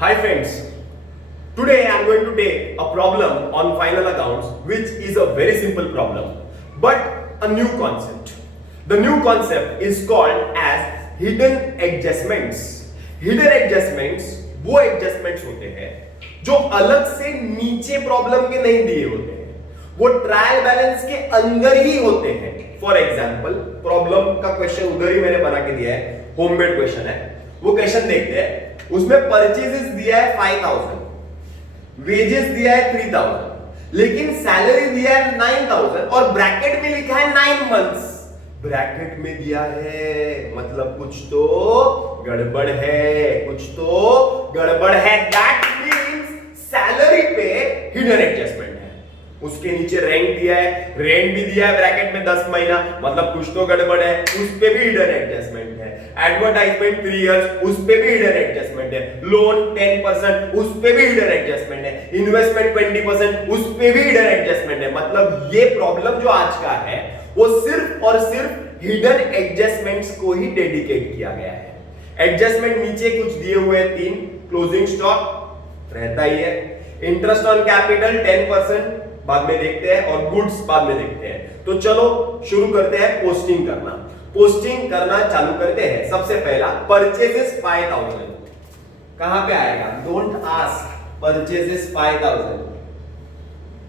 Hi friends, today I am going to take a problem on final accounts which is a very simple problem but a new concept. The new concept is called as hidden adjustments. Hidden adjustments वो adjustments होते हैं जो अलग से नीचे problem के नहीं दिए होते हैं, वो ट्रायल बैलेंस के अंदर ही होते हैं. फॉर एग्जाम्पल प्रॉब्लम का क्वेश्चन उधर ही मैंने बना के दिया है, होममेड क्वेश्चन है. वो क्वेश्चन देखते हैं. उसमें परचेजेस दिया है 5000, वेजेस दिया है 3000, लेकिन सैलरी दिया है 9000 और ब्रैकेट में लिखा है 9 मंथ्स. ब्रैकेट में दिया है मतलब कुछ तो गड़बड़ है, कुछ तो गड़बड़ है. दैट मींस सैलरी पे हिडन एडजस्टमेंट है. उसके नीचे रेंट दिया है, रेंट भी दिया है ब्रैकेट में 10 महीना, मतलब कुछ तो गड़बड़ है, उस पे भी हिडन एडजस्टमेंट है. एडवर्टाइजमेंट 3 इयर्स, उस पे भी हिडन एडजस्टमेंट है. लोन 10%, उस पे भी हिडन एडजस्टमेंट है. इन्वेस्टमेंट 20%, उस पे भी हिडन एडजस्टमेंट है. मतलब ये प्रॉब्लम जो आज का है वो सिर्फ और सिर्फ हिडन एडजस्टमेंट्स को ही डेडिकेट किया गया है. एडजस्टमेंट नीचे कुछ दिए हुए हैं 3. क्लोजिंग स्टॉक रहता ही है, इंटरेस्ट ऑन कैपिटल 10% बाद में देखते हैं और गुड्स बाद में देखते हैं. तो चलो शुरू करते हैं पोस्टिंग करना. पोस्टिंग करना चालू करते हैं. सबसे पहला परचेजेस 5000 कहां पे आएगा? Don't ask. परचेजेस 5000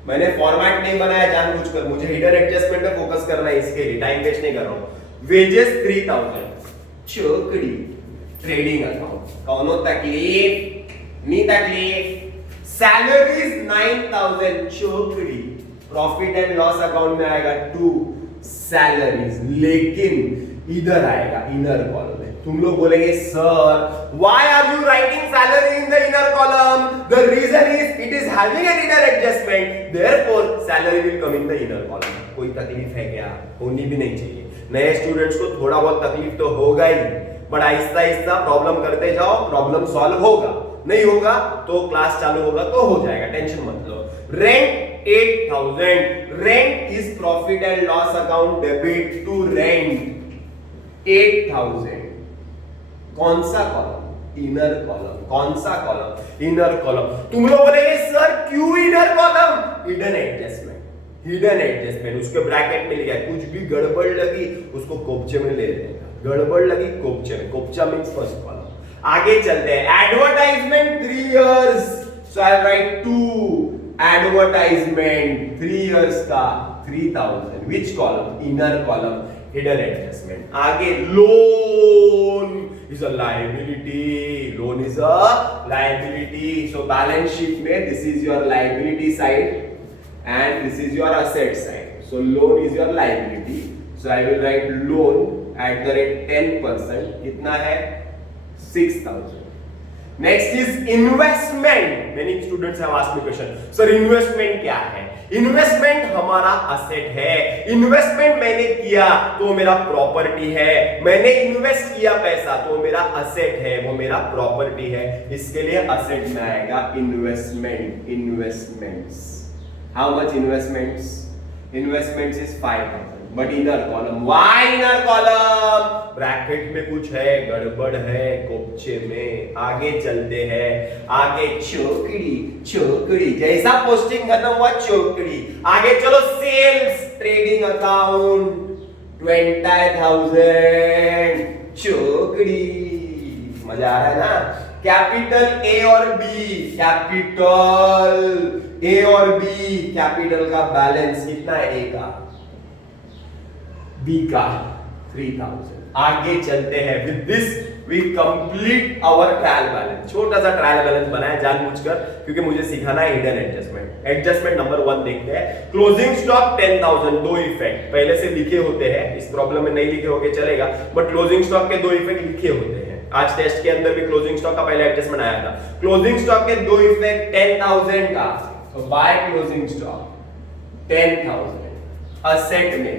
मैंने फॉर्मेट नहीं बनाया जानबूझकर, मुझे हिडन एडजस्टमेंट पे फोकस करना है, इसके लिए टाइम वेस्ट नहीं कर रहा हूं. वेजेस 3000, चोकड़ी. ट्रेडिंग अकाउंट कौनो तकलीफ नहीं तकलीफ. सैलरीज 9000, चोकड़ी. प्रॉफिट एंड लॉस अकाउंट में आएगा 2 सैलरीज, लेकिन इधर आएगा इनर कॉलम में. तुम लोग बोलेंगे sir why are you writing salary in the inner column? The reason is it is having an inner adjustment, therefore salary will come in the inner column. कोई तकलीफ है क्या? होनी भी नहीं चाहिए. नए स्टूडेंट्स को थोड़ा बहुत तकलीफ तो होगा ही, बट आहिस्ता आहिस्ता प्रॉब्लम करते जाओ, प्रॉब्लम सॉल्व होगा. नहीं होगा तो क्लास चालू होगा तो हो जाएगा, टेंशन मत लो. Rent 8000, rent is profit and loss account, debit to rent 8000. कौन सा कॉलम? Inner column. कौन सा कॉलम? Inner column. तुम लोग बोलेंगे सर क्यों inner column? Hidden adjustment. Hidden adjustment उसके ब्रैकेट में लिखा है. कुछ भी गड़बड़ लगी उसको कोपचे में ले लेगा. गड़बड़ लगी कोपचे में. कोपचा मींस फर्स्ट कॉलम. आगे चलते हैं. एडवर्टाइजमेंट 3 इयर्स, सो आई राइट 2 एडवर्टाइजमेंट 3 इयर्स का 3000. Which column? Inner column. Hidden adjustment. आगे loan is a liability. Loan is a liability. So balance sheet में this is your liability side and this is your asset side. So loan is your liability. So I will write loan at the rate 10%. कितना है? 6000. Next is investment. Many students have asked me question. Sir investment क्या है? Investment हमारा asset है. Investment मैंने किया तो मेरा प्रॉपर्टी है. मैंने इन्वेस्ट किया पैसा तो मेरा असेट है, वो मेरा प्रॉपर्टी है. इसके लिए असेट में आएगा investment. Investments. How much investments? Investments is 5000. But inner column. Why inner column? Bracket में कुछ है, गड़बड़ है कोपचे में. आगे चलते हैं. आगे चोकड़ी. चोकड़ी जैसा पोस्टिंग खत्म हुआ चोकड़ी. आगे चलो. सेल्स ट्रेडिंग अकाउंट 20000, चोकड़ी. मजा आ रहा है ना? कैपिटल ए और बी. कैपिटल ए और बी. कैपिटल का बैलेंस कितना है? ए का. बी का 3000. आगे चलते हैं. With this we complete our trial balance. छोटा सा ट्रायल बैलेंस बनाया जानबूझकर क्योंकि मुझे सिखाना है हिडन एडजस्टमेंट. एडजस्टमेंट नंबर 1 देखते हैं. Closing stock 10000. 2 इफेक्ट पहले से लिखे होते हैं. इस प्रॉब्लम में नहीं लिखे होंगे चलेगा, बट क्लोजिंग स्टॉक के 2 इफेक्ट लिखे होते हैं. आज टेस्ट के अंदर भी क्लोजिंग स्टॉक का पहले एडजस्टमेंट आया था. क्लोजिंग स्टॉक के 2 इफेक्ट 10000 का. तो बाय क्लोजिंग स्टॉक 10000. असेट में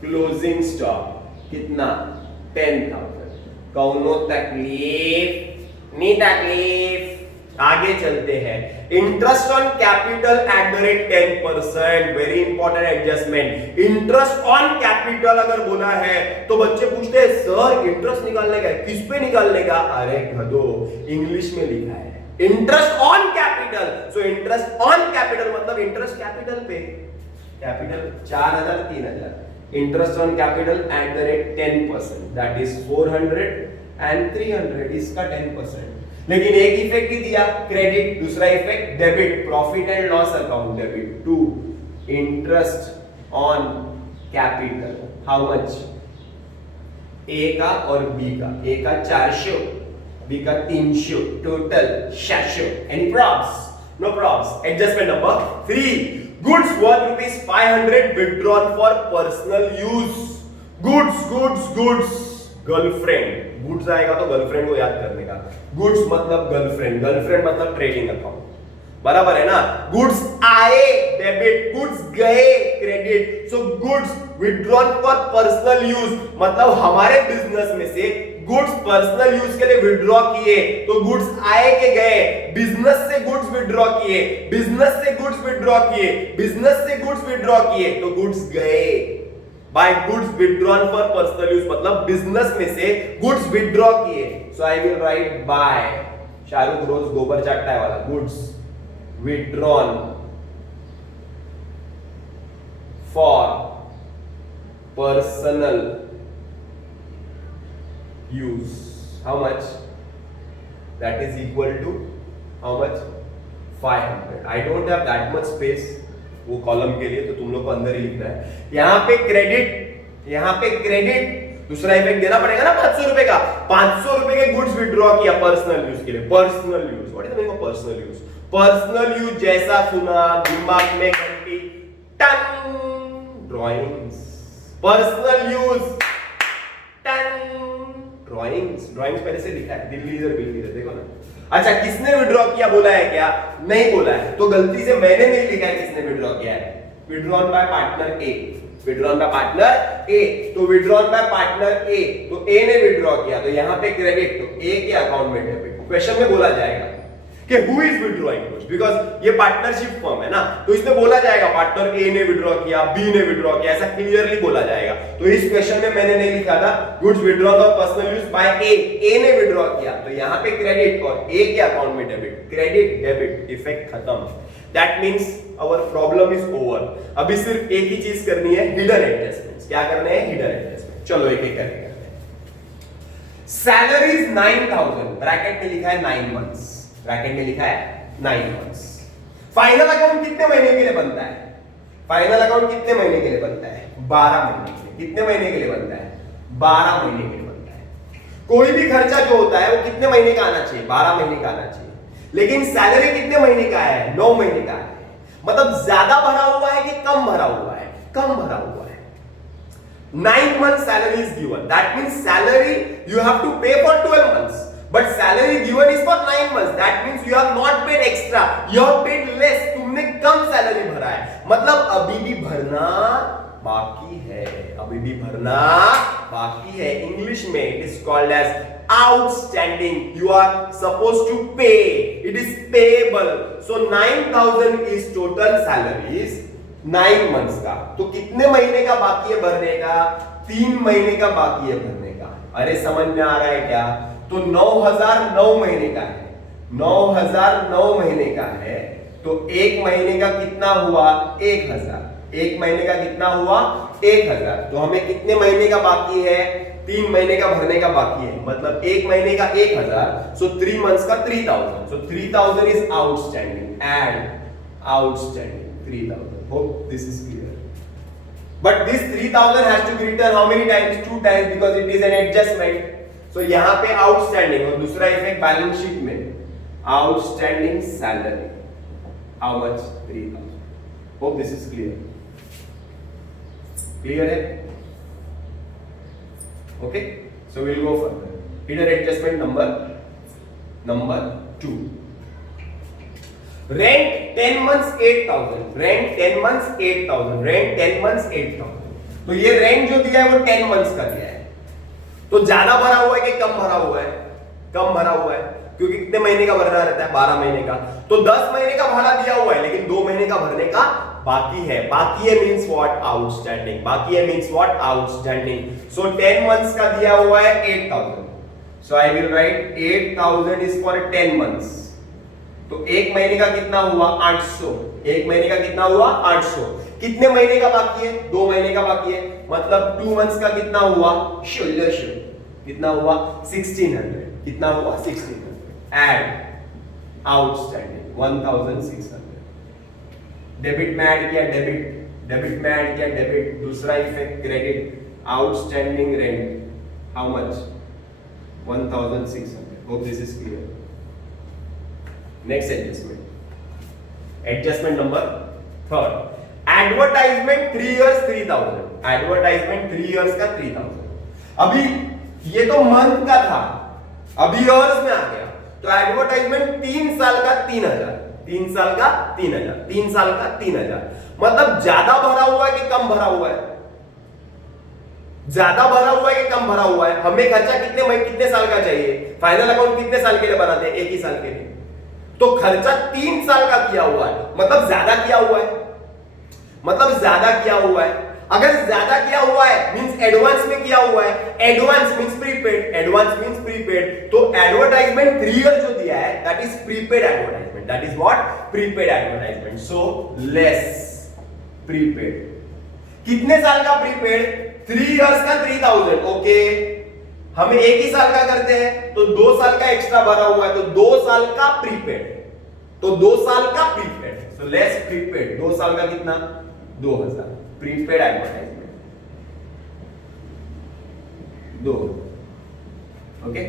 क्लोजिंग स्टॉक कितना? 10000. कौनो तकलीफ नहीं तकलीफ. आगे चलते हैं. Interest on capital at the rate 10%. Very important adjustment. Interest on capital अगर बोला है तो बच्चे पूछते हैं सर इंटरेस्ट निकालने का किस पे निकालने का? अरे गधो इंग्लिश में लिखा है. Interest on capital, so interest on capital मतलब इंटरेस्ट कैपिटल पे, capital 4000 3000, interest on capital at the rate 10%, that is 400 and 300, इसका 10%। लेकिन एक इफेक्ट ही दिया क्रेडिट, दूसरा effect debit, profit and loss account debit to interest on capital, how much, A का और B का, ए का 400, बी का 300, total 600। Any probs? No probs. Adjustment number 3, goods worth ₹500 withdrawn for personal use। Goods girlfriend, goods आएगा तो girlfriend को याद करने का, गुड्स मतलब गर्लफ्रेंड, गर्लफ्रेंड मतलब ट्रेडिंग अकाउंट, बराबर है ना। गुड्स आए डेबिट, गुड्स गए credit, so goods withdrawn for personal use मतलब हमारे बिजनेस में से गुड्स पर्सनल यूज के लिए विड्रॉ किए तो गुड्स आए के गए, बिजनेस से गुड्स विड्रॉ किए, बिजनेस से गुड्स विड्रॉ किए, बिजनेस से गुड्स विड्रॉ किए तो गुड्स गए। By goods withdrawn for personal use मतलब बिजनेस में से गुड्स विड्रॉ किए, so I will write by, Shahrukh रोज गोबर चाटता है वाला, goods withdrawn for personal use, how much, that is equal to how much, 500। I don't have that much space वो कॉलम के लिए, तो तुम लोग को अंदर ही लिखना है। यहाँ पे क्रेडिट, यहाँ पे क्रेडिट, दूसरा इफेक्ट देना पड़ेगा ना 500 रुपए का, 500 रुपए के गुड्स विड्रॉ किया पर्सनल यूज के लिए, personal use, what is the meaning of personal use, personal use जैसा सुना दिमाग में घंटी टन, ड्राइंग्स, पर्सनल यूज टन, ड्राइंग्स, ड्राइंग्स पहले से लिखा है, दिल्ली इधर बिल्ली इधर, देखो ना। अच्छा, किसने विड्रॉ किया बोला है क्या? नहीं बोला है, तो गलती से मैंने नहीं लिखा है किसने विड्रॉ किया है, withdrawn by partner A, withdrawn by partner A, तो विड्रॉन बाय पार्टनर ए, तो ए ने विड्रॉ किया तो यहां पे क्रेडिट, तो ए के अकाउंट में डेबिट। क्वेश्चन में बोला जाएगा कि who is withdrawing goods, because ये पार्टनरशिप फर्म है ना, तो इसमें बोला जाएगा पार्टनर ए ने विड्रॉ किया, बी ने विड्रॉ किया, ऐसा क्लियरली बोला जाएगा। तो इस क्वेश्चन में मैंने नहीं लिखा था goods withdrawn for personal use by A, A ने विड्रॉ किया तो यहां पे क्रेडिट और ए के अकाउंट में डेबिट, क्रेडिट डेबिट, इफेक्ट खत्म। That means our problem is over. अभी सिर्फ एक ही चीज करनी है, हिडन एडजस्टमेंट्स। क्या करने हैं? Hidden adjustment. चलो एक एक करके करते हैं। सैलरी इज 9000, ब्रैकेट में लिखा है 9 मंथ्स, ब्रैकेट में लिखा है 9 मंथ्स। फाइनल अकाउंट कितने महीने के लिए बनता है? फाइनल अकाउंट कितने महीने के लिए बनता है? 12 महीने के लिए। कितने महीने के लिए बनता है? 12 महीने के लिए बनता है। कोई भी खर्चा जो होता है वो कितने महीने का आना चाहिए? 12 महीने का आना चाहिए। लेकिन सैलरी कितने महीने का है? 9 महीने का है। मतलब ज्यादा भरा हुआ है कि कम भरा हुआ है? कम भरा हुआ है। 9 months salary is given, that means salary you have to pay for 12 months, but salary given is for 9 months, that means you have not paid extra, you have paid less, तुमने कम सैलरी भरा है, मतलब अभी भी भरना बाकी है, अभी भी भरना बाकी है। इंग्लिश में it is called as outstanding, you are supposed to pay, it is payable, so 9000 is total salaries 9 months का। तो कितने महीने का बाकी है भरने का? 3 महीने का बाकी है भरने का। अरे समझ में आ रहा है क्या? तो 9000 9 महीने का है, 9000 9 महीने का है, तो 1 महीने का कितना हुआ? 1000। 1 महीने का कितना हुआ? 1000। तो हमें कितने महीने का बाकी है? 3 महीने का भरने का बाकी है, मतलब 1 महीने का 1000, सो 3 मंथ्स का 3000, so 3000 is outstanding, add outstanding 3000। Hope this is clear. But this 3000 has to be written how many times? 2 times, because it is an adjustment. So यहाँ पे outstanding और दूसरा इफेक्ट बैलेंस शीट में outstanding salary. How much? 3000. Hope this is clear. Clear है? Okay. So we'll go further. Hidden adjustment number 2. Rent 10 months 8000, rent 10 months 8000, rent 10 months 8000। तो ये rent जो दिया है वो 10 मंथ्स का दिया है, तो ज्यादा भरा हुआ है कि कम भरा हुआ है? कम भरा हुआ है, क्योंकि कितने महीने का भरना रहता है? 12 महीने का। तो 10 महीने का भाड़ा दिया हुआ है, लेकिन 2 महीने का भरने का बाकी है। बाकी है मींस व्हाट? आउटस्टैंडिंग। बाकी है means what? Outstanding. So 10 months का दिया हुआ है 8000, so I will write 8000 is for 10 months, तो एक महीने का कितना हुआ 800, एक महीने का कितना हुआ 800। कितने महीने का बाकी है 2 महीने का बाकी है, मतलब 2 मंथ्स का कितना हुआ 1600, कितना हुआ 1600, कितना हुआ 1600। एड आउटस्टैंडिंग 1600, डेबिट में ऐड किया डेबिट, डेबिट में ऐड किया डेबिट, दूसरा effect credit, outstanding rent how much 1600। Hope this is clear. Next adjustment number 3rd, advertisement 3 years 3000, advertisement 3 years का 3000। अभी ये तो मंथ का था, अभी इयर्स में आ गया, तो एडवर्टाइजमेंट 3 साल का 3000, 3 साल का 3000, 3 साल का 3000, मतलब ज्यादा भरा हुआ है कि कम भरा हुआ है, ज्यादा भरा हुआ है कि कम भरा हुआ है। हमें खर्चा कितने साल का चाहिए, फाइनल अकाउंट कितने साल के लिए बनाते हैं, 1 ही साल के लिए, तो खर्चा 3 साल का किया हुआ है, मतलब ज्यादा किया हुआ है, मतलब ज्यादा किया हुआ है। अगर ज्यादा किया हुआ है मींस एडवांस में किया हुआ है, advance means prepaid, advance means prepaid, तो एडवर्टाइजमेंट 3 ईयर जो दिया है that is prepaid advertisement, that is what prepaid advertisement, so less prepaid. कितने साल का प्रीपेड 3 इयर्स का 3000, ओके। हम 1 ही साल का करते हैं तो 2 साल का एक्स्ट्रा भरा हुआ है, तो 2 साल का प्रीपेड, तो 2 साल का प्रीपेड, सो लेस प्रीपेड। 2 साल का कितना 2000, प्रीपेड एडवर्टाइजमेंट 2, ओके।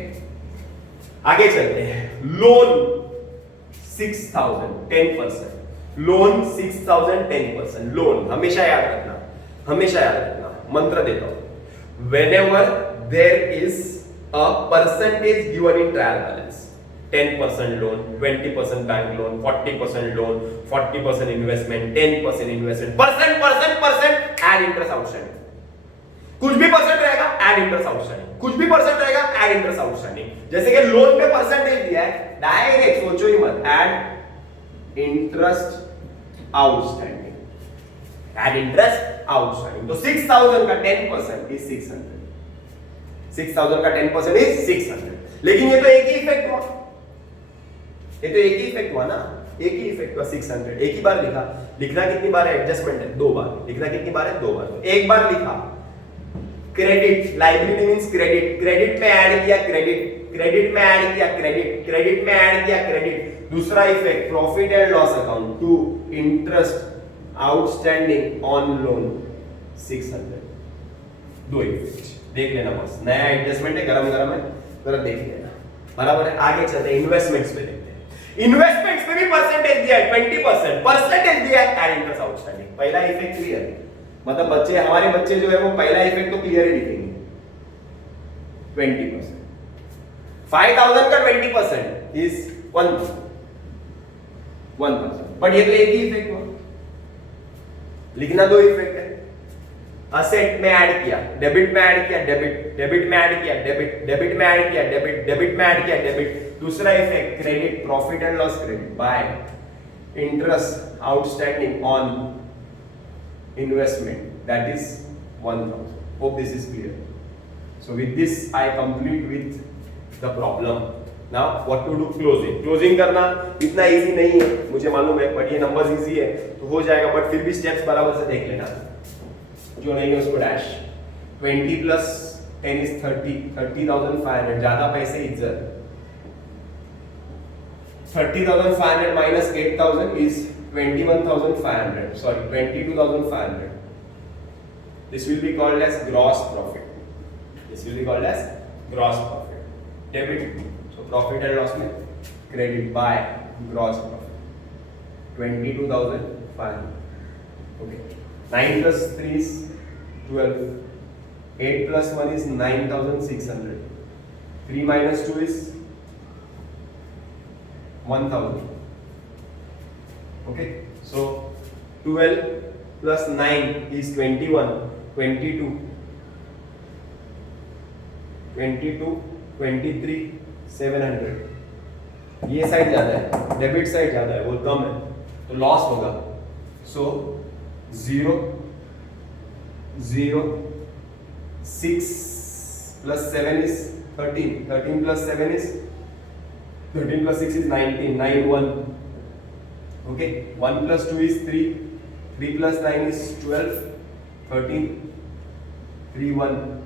आगे चलते हैं, लोन 6000 10%, लोन 6000 10%, लोन हमेशा याद रखना, हमेशा याद रखना, मंत्र देता हूं, whenever there is a percentage given in trial balance, 10% loan, 20% bank loan, 40% loan, 40% investment, 10% investment, percent add interest outstanding, कुछ भी परसेंट रहेगा add interest outstanding, कुछ भी परसेंट रहेगा add interest outstanding। जैसे कि लोन पे परसेंटेज दिया है, डायरेक्ट सोचो ही मत, add interest outstanding, add interest outstanding। तो 6000 का 10% is 600, 6000 का 10% is 600। लेकिन ये तो एक ही इफेक्ट हुआ, ये तो एक ही इफेक्ट हुआ ना, एक ही इफेक्ट हुआ 600, एक ही बार लिखा। लिखना कितनी बार है, एडजस्टमेंट है 2 बार, लिखना कितनी बार है 2 बार। तो एक बार लिखा credit, liability means credit, credit में ऐड किया क्रेडिट, क्रेडिट में ऐड किया क्रेडिट, क्रेडिट में ऐड किया क्रेडिट। दूसरा effect profit and loss account, to interest outstanding on loan 600, 2 effect देख लेना बस। नया एडजस्टमेंट है, गरम गरम है, जरा देख लेना, बराबर है। आगे चलते हैं, इन्वेस्टमेंट्स पे देखते हैं। इन्वेस्टमेंट्स पे भी परसेंटेज दिया है 20%, परसेंटेज दिया है एड इंटरेस्ट आउटस्टैंडिंग। पहला इफेक्ट क्लियर, मतलब बच्चे, हमारे बच्चे जो है वो पहला इफेक्ट तो क्लियर ही लिखेंगे 20%। 5000 का 20% इज 1000, बट ये तो एक ही इफेक्ट हुआ, लिखना 2 इफेक्ट है। असेट में ऐड किया, डेबिट में ऐड किया डेबिट, डेबिट में ऐड किया डेबिट, डेबिट में ऐड किया डेबिट, डेबिट में ऐड किया डेबिट। दूसरा effect credit, profit and loss credit by interest outstanding on investment, that is 1000. Hope this is clear. So with this I complete with the problem. Now what to do? Closing. Closing करना इतना easy नहीं है, मुझे मालूम है, पर ये numbers easy है तो हो जाएगा, बट फिर भी steps बराबर से देख लेना, जो नहीं है उसको डैश। 20 plus 10 is 30, 30,500, ज्यादा पैसे इज्जत। 30,500 minus 8,000 is 21,500, sorry 22,500. This will be called as gross profit, this will be called as gross profit, debit, so profit and loss में credit by gross profit 22,500, okay। 9 plus 3 is 12, 8 plus 1 is 9,600, 3 minus 2 is 1,000, okay। So 12 plus 9 is 21, 22, 22, 23, 700। ये side ज्यादा है, debit side ज्यादा है, वो कम है, तो loss होगा। सो 0, 0, 6 plus 7 is 13, 13 plus 7 is 13 plus 6 is 19, 9 1. Okay, 1 plus 2 is 3, 3 plus 9 is 12, 13, 3 1,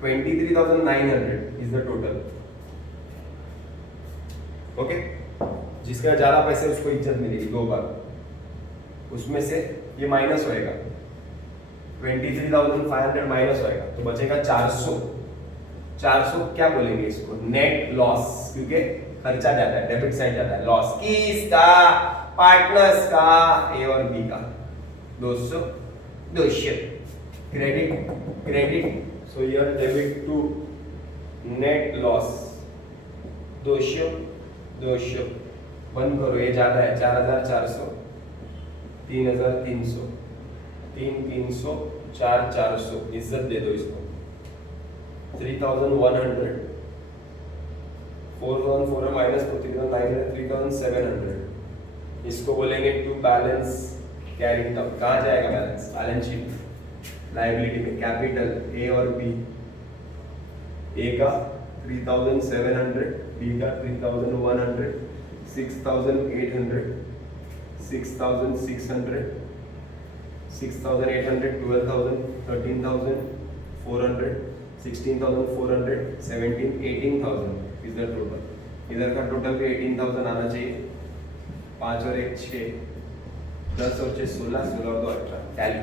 23,900 is the total. Okay, जिसका ज्यादा पैसे उसको इज्जत मिलेगी 2 बार, उसमें से ये माइनस होएगा, 23,500 माइनस होएगा तो बचेगा 400. 400 क्या बोलेंगे इसको? नेट लॉस, क्योंकि खर्चा जाता है, डेबिट साइड जाता है. लॉस किसका? पार्टनर्स का, ए और बी का. 200 credit credit, so here debit to net loss 200. बंद करो, ये ज्यादा है. 4,400, 3,300, 3,300, 4,400. इज्जत दे दो इसको. 3,100, 4,400 माइनस 3,900, 3,700. इसको बोलेंगे टू बैलेंस कैरिंग टर्म. कहाँ जाएगा बैलेंस? बैलेंस शीट लायबिलिटी में. कैपिटल ए और बी. ए का 3,700, बी का 3,100, 6,800, 6,600, 6,800, 12,000, 13,400, 16,400, 17, 18,000 इज द टोटल. इधर का टोटल भी 18,000 आना चाहिए. 5 और 1 6, 10 और 6 16, 16 और 2 18. टैली.